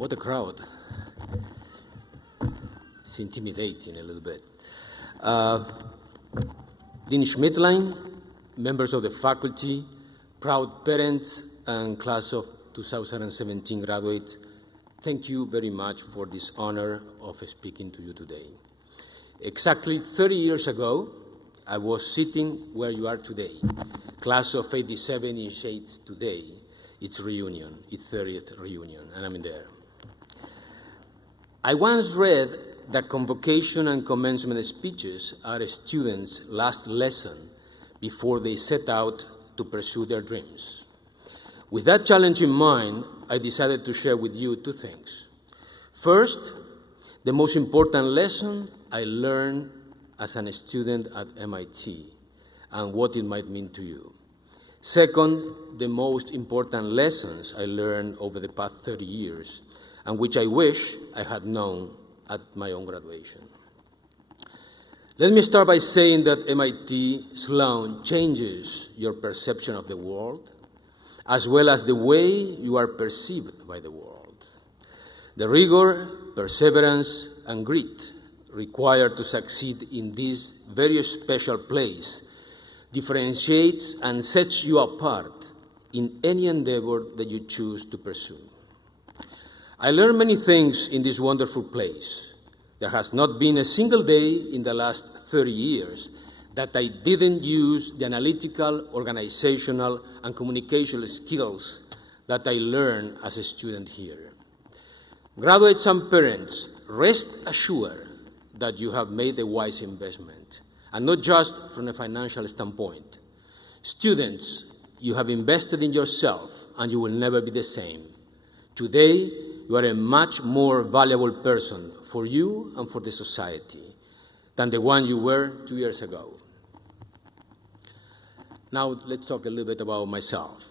What a crowd. It's intimidating a little bit. Dean Schmidtlein, members of the faculty, proud parents, and class of 2017 graduates, thank you very much for this honor of speaking to you today. Exactly 30 years ago, I was sitting where you are today. Class of 87 initiates today its reunion, its 30th reunion, and I'm in there. I once read that convocation and commencement speeches are a student's last lesson before they set out to pursue their dreams. With that challenge in mind, I decided to share with you two things. First, the most important lesson I learned as a student at MIT and what it might mean to you. Second, the most important lessons I learned over the past 30 years and which I wish I had known at my own graduation. Let me start by saying that MIT Sloan changes your perception of the world as well as the way you are perceived by the world. The rigor, perseverance, and grit required to succeed in this very special place differentiates and sets you apart in any endeavor that you choose to pursue. I learned many things in this wonderful place. There has not been a single day in the last 30 years that I didn't use the analytical, organizational, and communicational skills that I learned as a student here. Graduates and parents, rest assured that you have made a wise investment, and not just from a financial standpoint. Students, you have invested in yourself, and you will never be the same. Today, you are a much more valuable person for you and for the society than the one you were 2 years ago. Now, let's talk a little bit about myself.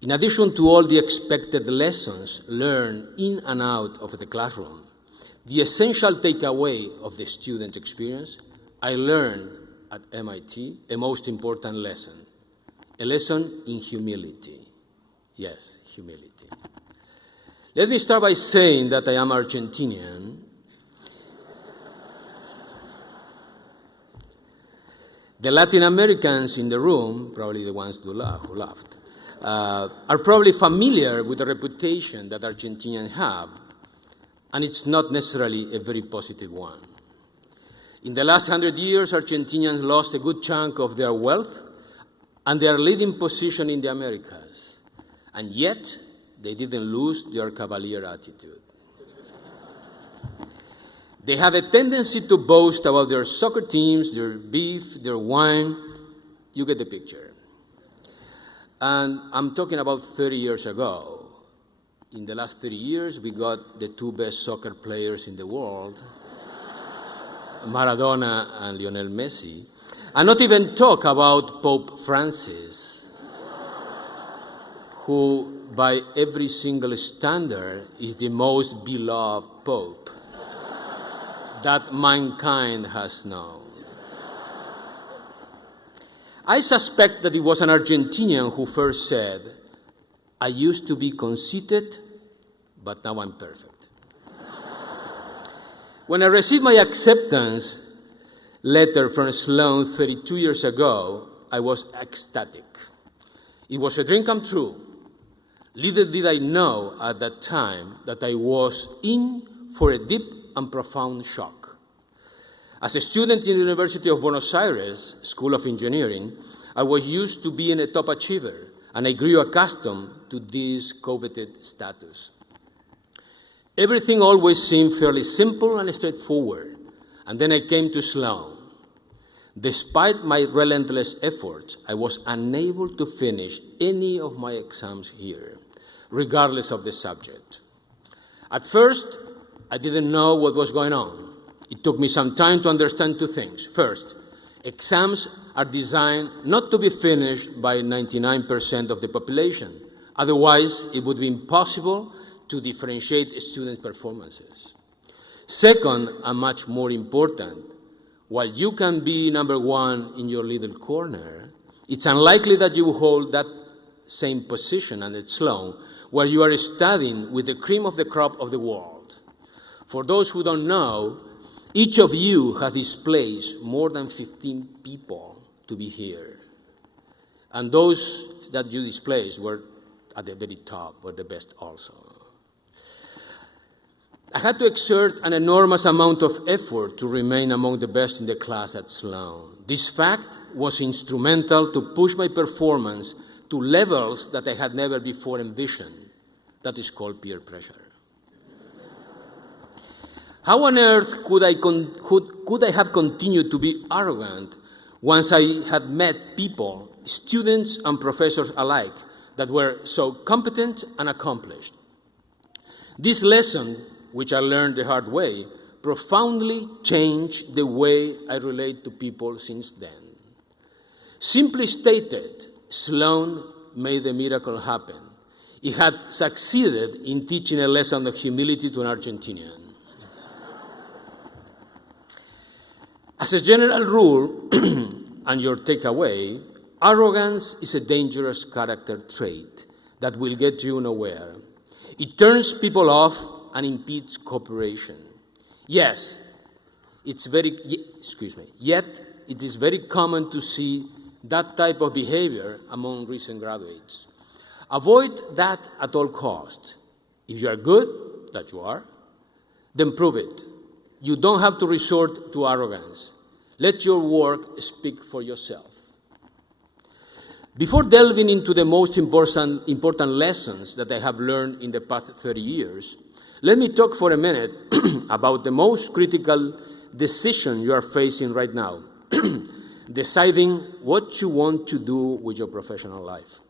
In addition to all the expected lessons learned in and out of the classroom, the essential takeaway of the student experience, I learned at MIT a most important lesson, a lesson in humility. Yes, humility. Let me start by saying that I am Argentinian. The Latin Americans in the room, probably the ones who laughed, are probably familiar with the reputation that Argentinians have, and it's not necessarily a very positive one. In the last 100 years, Argentinians lost a good chunk of their wealth and their leading position in the Americas, and yet they didn't lose their cavalier attitude. They have a tendency to boast about their soccer teams, their beef, their wine. You get the picture. And I'm talking about 30 years ago. In the last 30 years, we got the two best soccer players in the world, Maradona and Lionel Messi, and not even talk about Pope Francis, who by every single standard is the most beloved Pope that mankind has known. I suspect that it was an Argentinian who first said, "I used to be conceited, but now I'm perfect." When I received my acceptance letter from Sloan 32 years ago, I was ecstatic. It was a dream come true. Little did I know at that time that I was in for a deep and profound shock. As a student in the University of Buenos Aires School of Engineering, I was used to being a top achiever, and I grew accustomed to this coveted status. Everything always seemed fairly simple and straightforward, and then I came to Sloan. Despite my relentless efforts, I was unable to finish any of my exams here, regardless of the subject. At first, I didn't know what was going on. It took me some time to understand two things. First, exams are designed not to be finished by 99% of the population. Otherwise, it would be impossible to differentiate student performances. Second, and much more important, while you can be number one in your little corner, it's unlikely that you will hold that same position at Sloan where you are studying with the cream of the crop of the world. For those who don't know, each of you has displaced more than 15 people to be here. And those that you displaced were at the very top, were the best also. I had to exert an enormous amount of effort to remain among the best in the class at Sloan. This fact was instrumental to push my performance to levels that I had never before envisioned. That is called peer pressure. How on earth could I have continued to be arrogant once I had met people, students and professors alike, that were so competent and accomplished? This lesson, which I learned the hard way, profoundly changed the way I relate to people since then. Simply stated, Sloan made the miracle happen. It had succeeded in teaching a lesson of humility to an Argentinian. As a general rule, and your takeaway, arrogance is a dangerous character trait that will get you nowhere. It turns people off and impedes cooperation. Yet it is very common to see that type of behavior among recent graduates. Avoid that at all costs. If you are good, that you are, then prove it. You don't have to resort to arrogance. Let your work speak for yourself. Before delving into the most important lessons that I have learned in the past 30 years, let me talk for a minute about the most critical decision you are facing right now, deciding what you want to do with your professional life.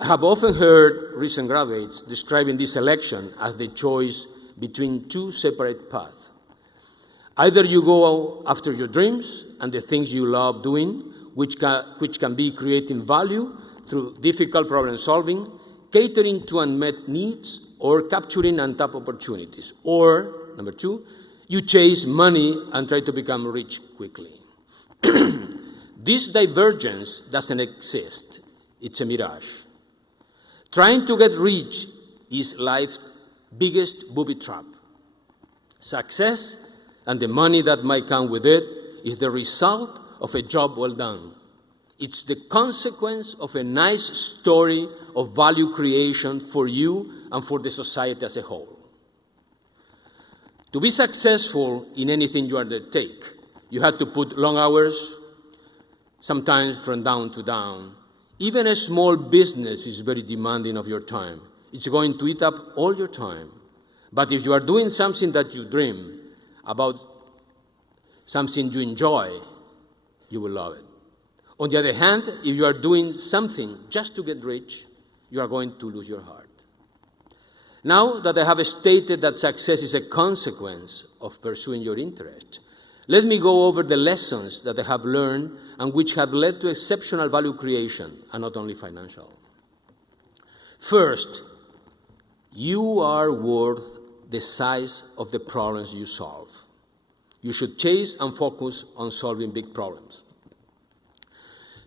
I have often heard recent graduates describing this election as the choice between two separate paths. Either you go after your dreams and the things you love doing, which can be creating value through difficult problem solving, catering to unmet needs, or capturing untapped opportunities. Or, number two, you chase money and try to become rich quickly. This divergence doesn't exist. It's a mirage. Trying to get rich is life's biggest booby trap. Success and the money that might come with it is the result of a job well done. It's the consequence of a nice story of value creation for you and for the society as a whole. To be successful in anything you undertake, you have to put long hours, sometimes from dawn to dawn. Even a small business is very demanding of your time. It's going to eat up all your time. But if you are doing something that you dream about, something you enjoy, you will love it. On the other hand, if you are doing something just to get rich, you are going to lose your heart. Now that I have stated that success is a consequence of pursuing your interest, let me go over the lessons that I have learned and which have led to exceptional value creation, and not only financial. First, you are worth the size of the problems you solve. You should chase and focus on solving big problems.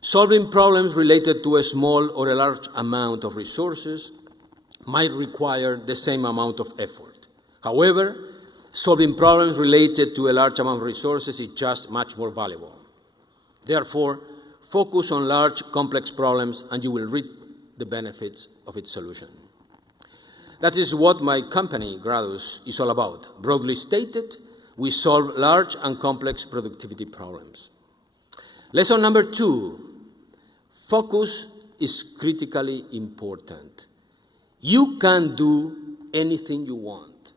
Solving problems related to a small or a large amount of resources might require the same amount of effort. However, solving problems related to a large amount of resources is just much more valuable. Therefore, focus on large, complex problems and you will reap the benefits of its solution. That is what my company, Gradus, is all about. Broadly stated, we solve large and complex productivity problems. Lesson number 2, focus is critically important. You can do anything you want,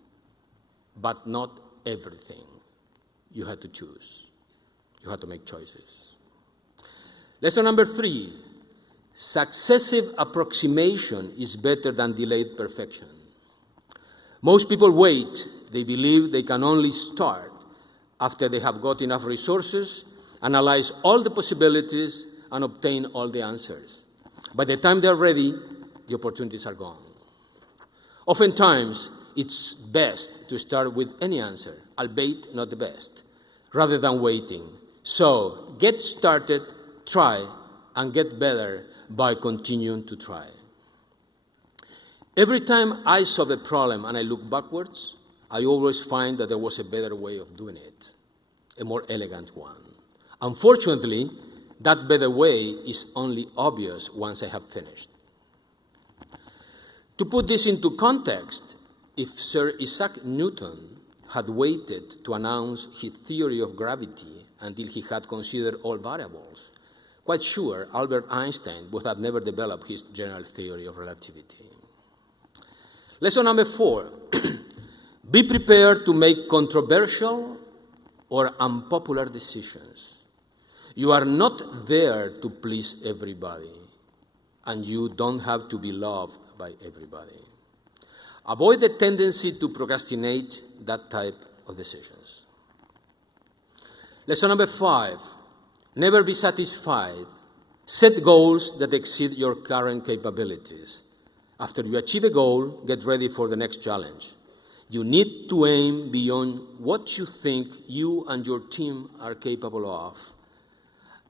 but not everything. You have to choose. You have to make choices. Lesson number 3, successive approximation is better than delayed perfection. Most people wait. They believe they can only start after they have got enough resources, analyze all the possibilities, and obtain all the answers. By the time they're ready, the opportunities are gone. Oftentimes, it's best to start with any answer, albeit not the best, rather than waiting. So, get started, try, and get better by continuing to try. Every time I solve a problem and I look backwards, I always find that there was a better way of doing it, a more elegant one. Unfortunately, that better way is only obvious once I have finished. To put this into context, if Sir Isaac Newton had waited to announce his theory of gravity until he had considered all variables, quite sure Albert Einstein would have never developed his general theory of relativity. Lesson number 4, be prepared to make controversial or unpopular decisions. You are not there to please everybody, and you don't have to be loved by everybody. Avoid the tendency to procrastinate that type of decisions. Lesson number 5, never be satisfied. Set goals that exceed your current capabilities. After you achieve a goal, get ready for the next challenge. You need to aim beyond what you think you and your team are capable of,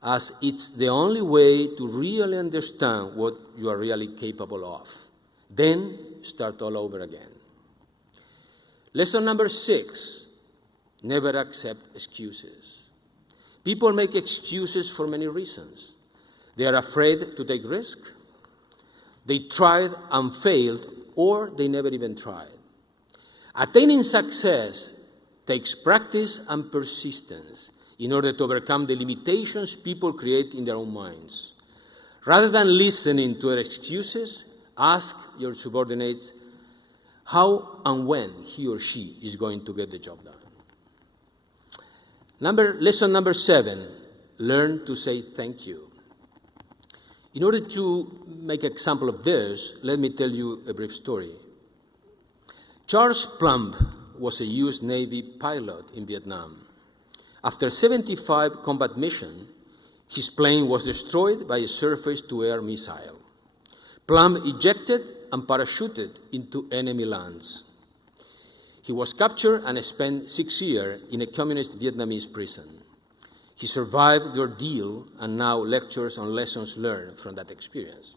as it's the only way to really understand what you are really capable of. Then start all over again. Lesson number 6, never accept excuses. People make excuses for many reasons. They are afraid to take risks. They tried and failed, or they never even tried. Attaining success takes practice and persistence in order to overcome the limitations people create in their own minds. Rather than listening to their excuses, ask your subordinates how and when he or she is going to get the job done. Lesson number 7, learn to say thank you. In order to make an example of this, let me tell you a brief story. Charles Plumb was a U.S. Navy pilot in Vietnam. After 75 combat missions, his plane was destroyed by a surface-to-air missile. Plumb ejected and parachuted into enemy lands. He was captured and spent 6 years in a communist Vietnamese prison. He survived the ordeal and now lectures on lessons learned from that experience.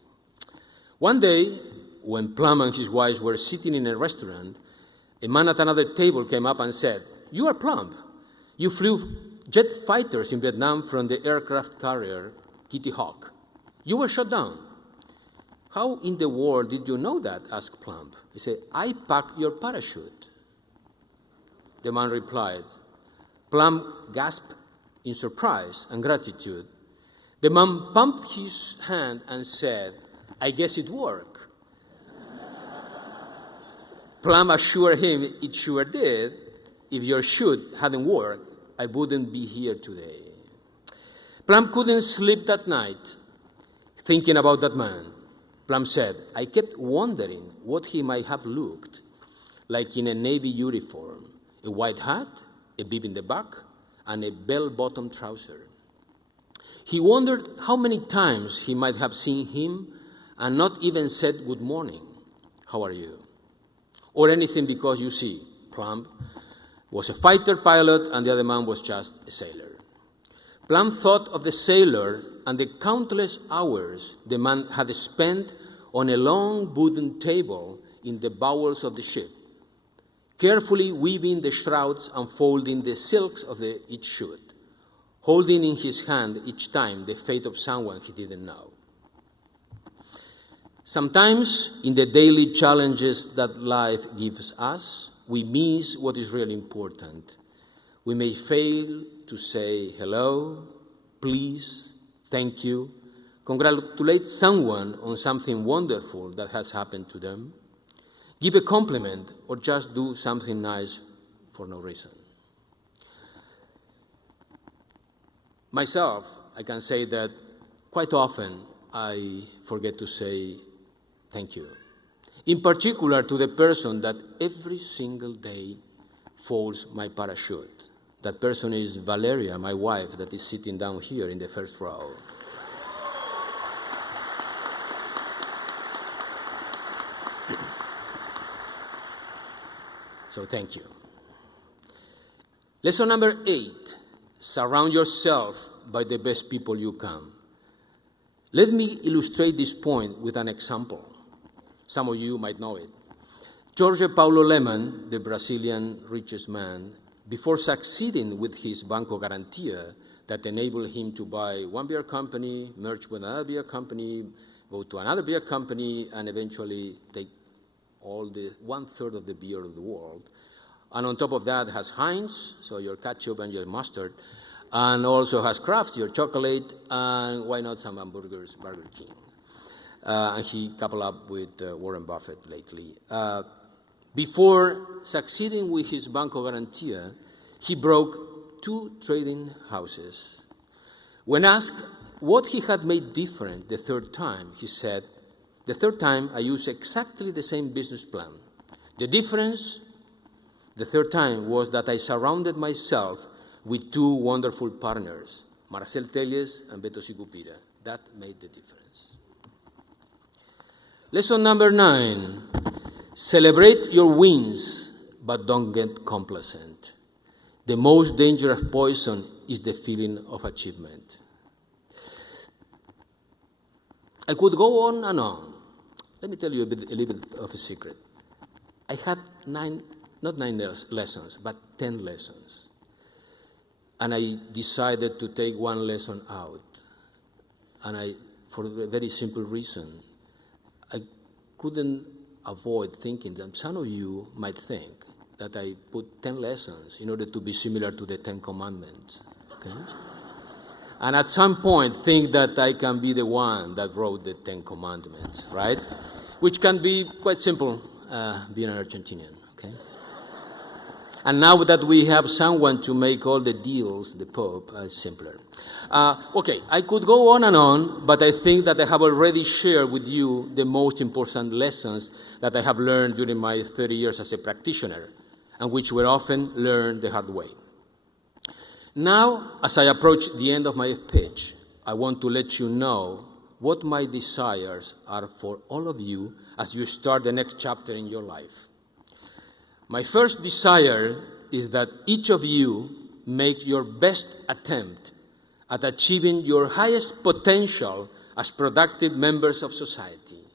One day, when Plumb and his wife were sitting in a restaurant, a man at another table came up and said, "You are Plumb. You flew jet fighters in Vietnam from the aircraft carrier Kitty Hawk. You were shot down." "How in the world did you know that?" asked Plumb. He said, "I packed your parachute." The man replied. Plumb gasped in surprise and gratitude. The man pumped his hand and said, "I guess it worked." Plumb assured him it sure did. "If your chute hadn't worked, I wouldn't be here today." Plumb couldn't sleep that night thinking about that man. Plumb said, "I kept wondering what he might have looked like in a Navy uniform, a white hat, a bib in the back, and a bell-bottom trouser. He wondered how many times he might have seen him and not even said good morning, how are you, or anything, because you see, Plumb was a fighter pilot and the other man was just a sailor. Plumb thought of the sailor and the countless hours the man had spent on a long wooden table in the bowels of the ship, carefully weaving the shrouds and folding the silks of each chute, holding in his hand each time the fate of someone he didn't know. Sometimes, in the daily challenges that life gives us, we miss what is really important. We may fail to say hello, please, thank you, congratulate someone on something wonderful that has happened to them, give a compliment, or just do something nice for no reason. Myself, I can say that quite often I forget to say thank you. In particular to the person that every single day folds my parachute. That person is Valeria, my wife, that is sitting down here in the first row. So thank you. Lesson number 8, surround yourself by the best people you can. Let me illustrate this point with an example. Some of you might know it. Jorge Paulo Lemann, the Brazilian richest man, before succeeding with his Banco Garantia that enabled him to buy one beer company, merge with another beer company, go to another beer company, and eventually take all the 1/3 of the beer of the world. And on top of that has Heinz, so your ketchup and your mustard, and also has Kraft, your chocolate, and why not some hamburgers, Burger King. And he coupled up with Warren Buffett lately. Before succeeding with his Banco Garantia, he broke 2 trading houses. When asked what he had made different the 3rd time, he said, "The 3rd time I used exactly the same business plan. The difference the 3rd time was that I surrounded myself with 2 wonderful partners, Marcel Telles and Beto Sicupira. That made the difference." Lesson number 9. Celebrate your wins, but don't get complacent. The most dangerous poison is the feeling of achievement. I could go on and on. Let me tell you a little bit of a secret. I had not 9 lessons, but 10 lessons. And I decided to take 1 lesson out. And for a very simple reason, I couldn't avoid thinking that some of you might think that I put 10 lessons in order to be similar to the 10 Commandments. Okay? And at some point think that I can be the one that wrote the 10 Commandments, right? Which can be quite simple, being an Argentinian, okay? And now that we have someone to make all the deals, the Pope, it's simpler. Okay, I could go on and on, but I think that I have already shared with you the most important lessons that I have learned during my 30 years as a practitioner, and which were often learned the hard way. Now, as I approach the end of my pitch, I want to let you know what my desires are for all of you as you start the next chapter in your life. My first desire is that each of you make your best attempt at achieving your highest potential as productive members of society,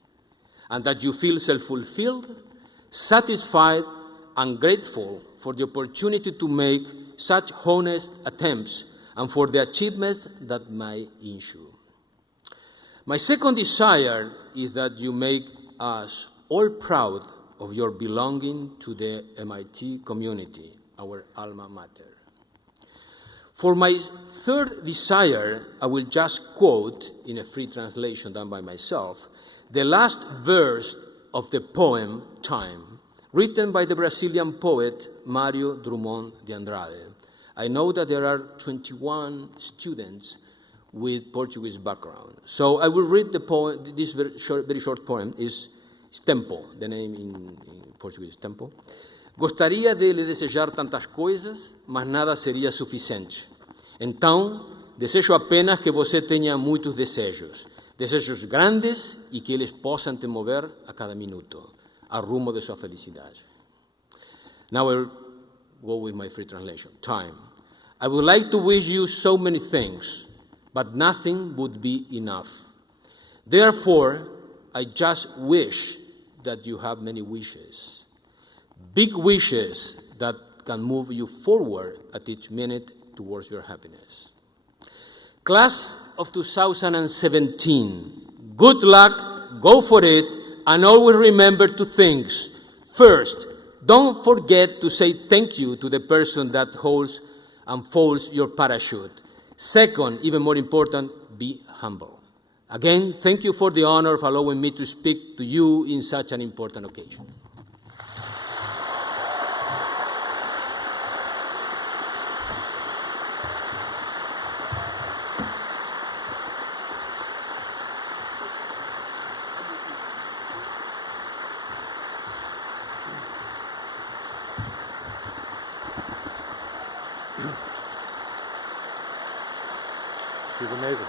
and that you feel self-fulfilled, satisfied, and grateful for the opportunity to make such honest attempts and for the achievements that may ensue. My second desire is that you make us all proud of your belonging to the MIT community, our alma mater. For my third desire, I will just quote, in a free translation done by myself, the last verse of the poem Time, written by the Brazilian poet Mário Drummond de Andrade. I know that there are 21 students with Portuguese background. So I will read the poem. This very short poem is Tempo, the name in Portuguese, Tempo. Gostaria de lhe desejar tantas coisas, mas nada seria suficiente. Então, desejo apenas que você tenha muitos desejos. Desejos grandes e que eles possam te mover a cada minuto, ao rumo de sua felicidade. Now I'll go with my free translation. Time. I would like to wish you so many things, but nothing would be enough. Therefore, I just wish that you have many wishes. Big wishes that can move you forward at each minute towards your happiness. Class of 2017, good luck, go for it, and always remember 2 things. First, don't forget to say thank you to the person that holds and folds your parachute. Second, even more important, be humble. Again, thank you for the honor of allowing me to speak to you in such an important occasion. He's amazing.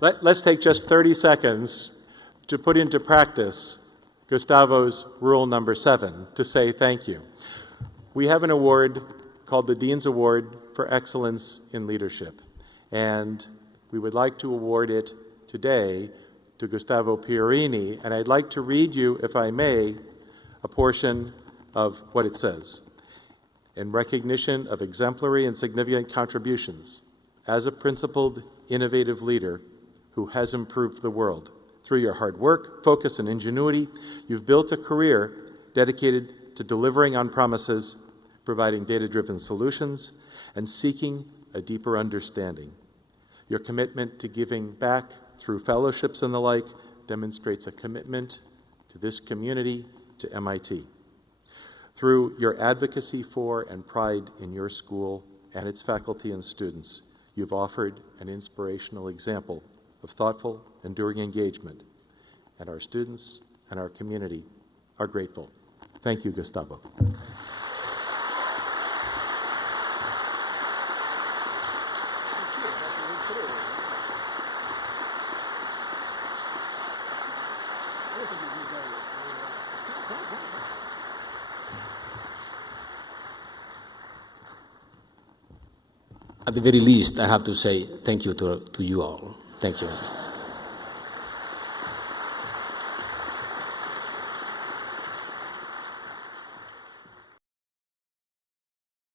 Let's take just 30 seconds to put into practice Gustavo's rule number 7, to say thank you. we have an award called the Dean's Award for Excellence in Leadership. And we would like to award it today to Gustavo Pierini. And I'd like to read you, if I may, a portion of what it says. In recognition of exemplary and significant contributions as a principled, innovative leader who has improved the world. Through your hard work, focus, and ingenuity, you've built a career dedicated to delivering on promises, providing data-driven solutions, and seeking a deeper understanding. Your commitment to giving back through fellowships and the like demonstrates a commitment to this community, to MIT. Through your advocacy for and pride in your school and its faculty and students, you've offered an inspirational example of thoughtful, enduring engagement, and our students and our community are grateful. Thank you, Gustavo. At the very least, I have to say thank you to you all. Thank you.